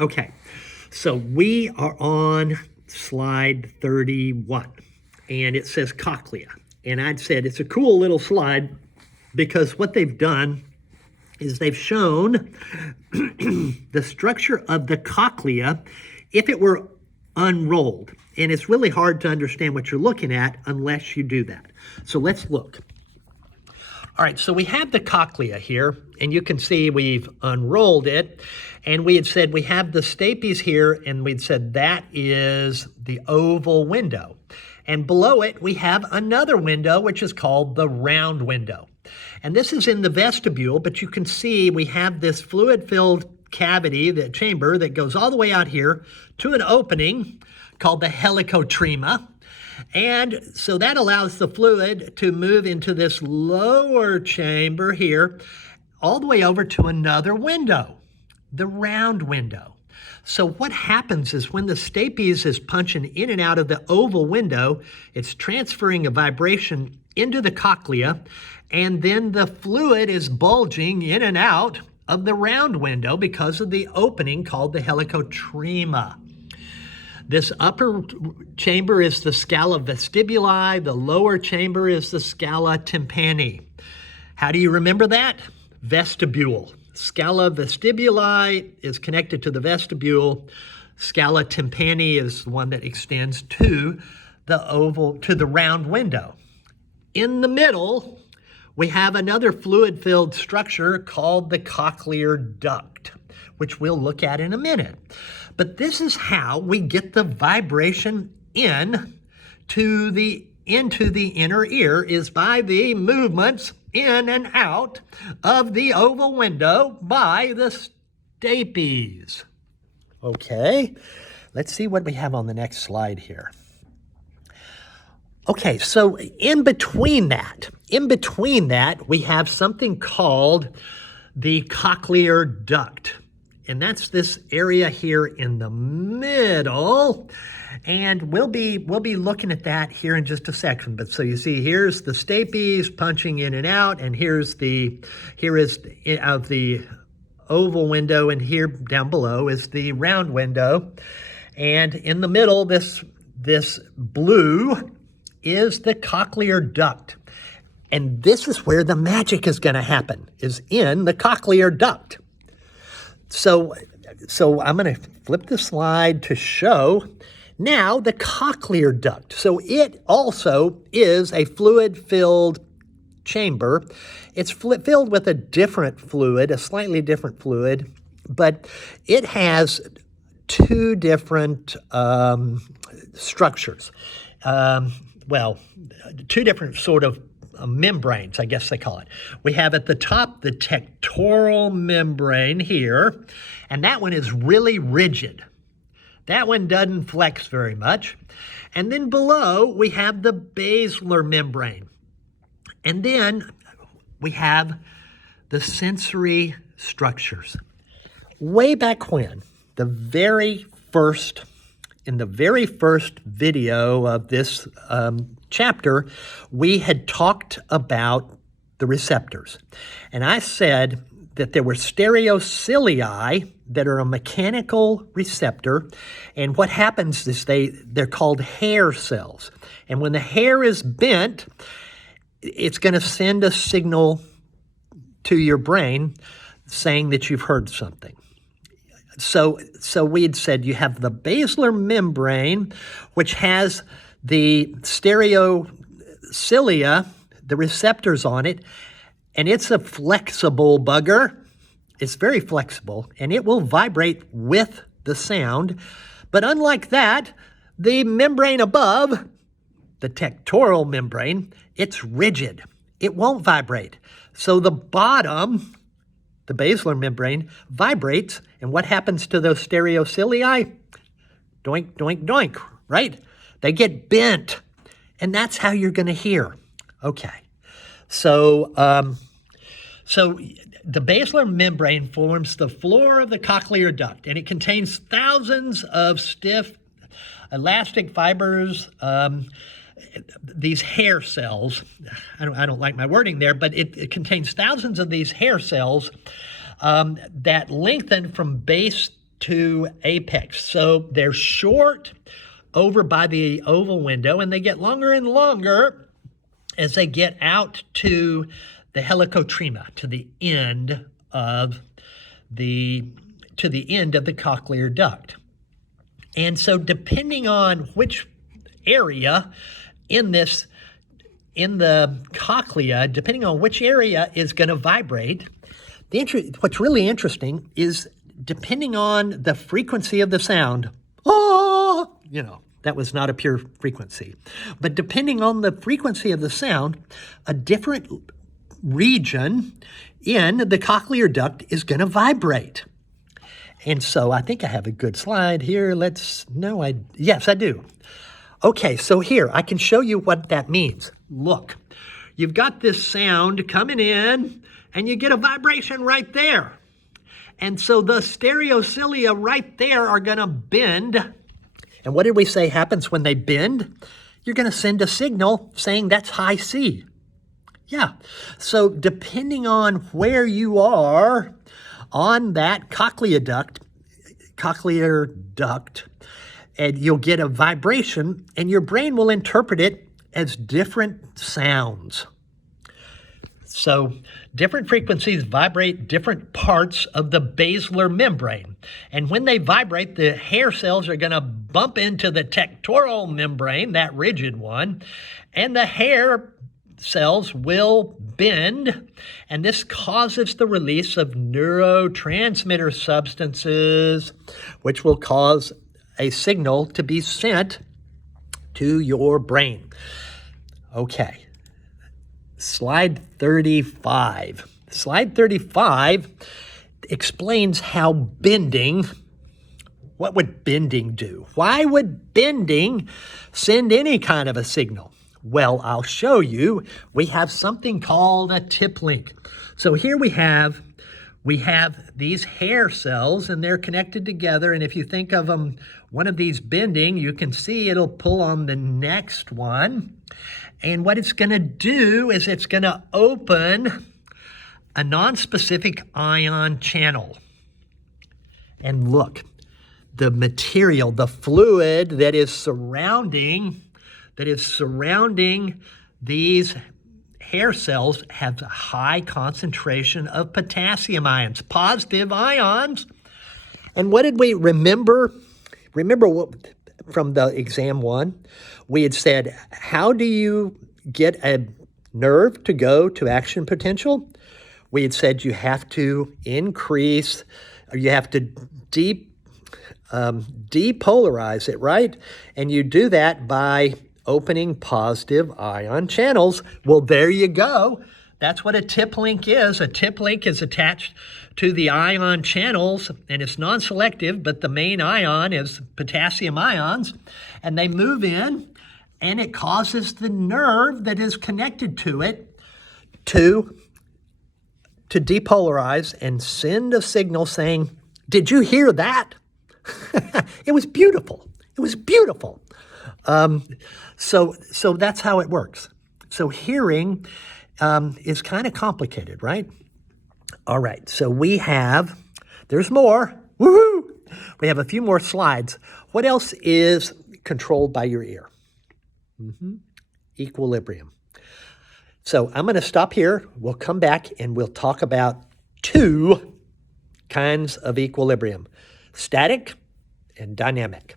Okay, so we are on slide 31, and it says cochlea. And I'd said it's a cool little slide because what they've done is they've shown the structure of the cochlea if it were unrolled. And it's really hard to understand what you're looking at unless you do that. So let's look. All right, so we have the cochlea here, and you can see we've unrolled it, and we had said we have the stapes here, and we'd said that is the oval window. And below it, we have another window, which is called the round window. And this is in the vestibule, but you can see we have this fluid-filled cavity, the chamber, that goes all the way out here to an opening called the helicotrema. And so that allows the fluid to move into this lower chamber here, all the way over to another window, the round window. So what happens is when the stapes is punching in and out of the oval window, it's transferring a vibration into the cochlea, and then the fluid is bulging in and out of the round window because of the opening called the helicotrema. This upper chamber is the scala vestibuli. The lower chamber is the scala tympani. How do you remember that? Vestibule. Scala vestibuli is connected to the vestibule. Scala tympani is the one that extends to the round window. In the middle, we have another fluid-filled structure called the cochlear duct, which we'll look at in a minute. But this is how we get the vibration into the inner ear, is by the movements in and out of the oval window by the stapes. Okay, let's see what we have on the next slide here. Okay, so in between that, we have something called the cochlear duct. And that's this area here in the middle. And we'll be looking at that here in just a second. But so you see, here's the stapes punching in and out, and here is the oval window, and here down below is the round window. And in the middle, this blue is the cochlear duct. And this is where the magic is going to happen, is in the cochlear duct. So I'm going to flip the slide to show now the cochlear duct. So it also is a fluid-filled chamber. It's filled with a different fluid, a slightly different fluid, but it has two different structures. Two different sort of membranes, I guess they call it. We have at the top the tectoral membrane here, and that one is really rigid. That one doesn't flex very much. And then below, we have the basilar membrane. And then we have the sensory structures. Way back when, in the very first video of this chapter, we had talked about the receptors. And I said that there were stereocilia that are a mechanical receptor. And what happens is they're called hair cells. And when the hair is bent, it's going to send a signal to your brain saying that you've heard something. So we had said you have the basilar membrane, which has the stereocilia, the receptors on it, and it's a flexible bugger. It's very flexible, and it will vibrate with the sound. But unlike that, the membrane above, the tectoral membrane, it's rigid. It won't vibrate. So the bottom, the basilar membrane, vibrates, and what happens to those stereocilia? Doink, doink, doink, right? They get bent, and that's how you're going to hear. Okay, so the basilar membrane forms the floor of the cochlear duct, and it contains thousands of stiff elastic fibers, these hair cells. I don't like my wording there, but it contains thousands of these hair cells that lengthen from base to apex. So they're short over by the oval window, and they get longer and longer as they get out to the helicotrema, to the end of the cochlear duct. And so depending on which area in the cochlea, depending on which area is going to vibrate, what's really interesting is depending on the frequency of the sound, that was not a pure frequency, but depending on the frequency of the sound, a different region in the cochlear duct is going to vibrate. And so I think I have a good slide here. Yes, I do. Okay, so here, I can show you what that means. Look, you've got this sound coming in, and you get a vibration right there. And so the stereocilia right there are going to bend. And what did we say happens when they bend? You're going to send a signal saying that's high C. Yeah, so depending on where you are on that cochlear duct, and you'll get a vibration, and your brain will interpret it as different sounds. So different frequencies vibrate different parts of the basilar membrane. And when they vibrate, the hair cells are going to bump into the tectoral membrane, that rigid one, and the hair cells will bend, and this causes the release of neurotransmitter substances, which will cause a signal to be sent to your brain. Okay, slide 35. Slide 35 explains how bending, what would bending do? Why would bending send any kind of a signal? Well, I'll show you. We have something called a tip link. So here we have these hair cells, and they're connected together. And if you think of them, one of these bending, you can see it'll pull on the next one. And what it's going to do is it's going to open a nonspecific ion channel. And look, the material, the fluid that is surrounding these hair cells has a high concentration of potassium ions, positive ions. And what did we remember? Remember what from the exam one? We had said, how do you get a nerve to go to action potential? We had said you have to increase, or you have to depolarize it, right? And you do that by opening positive ion channels. Well, there you go. That's what a tip link is. A tip link is attached to the ion channels, and it's non-selective, but the main ion is potassium ions, and they move in, and it causes the nerve that is connected to it to depolarize and send a signal saying, did you hear that? It was beautiful. It was beautiful. So that's how it works. So hearing is kind of complicated, right? All right, so there's more. Woohoo! We have a few more slides. What else is controlled by your ear? Equilibrium. So I'm going to stop here. We'll come back and we'll talk about two kinds of equilibrium, static and dynamic.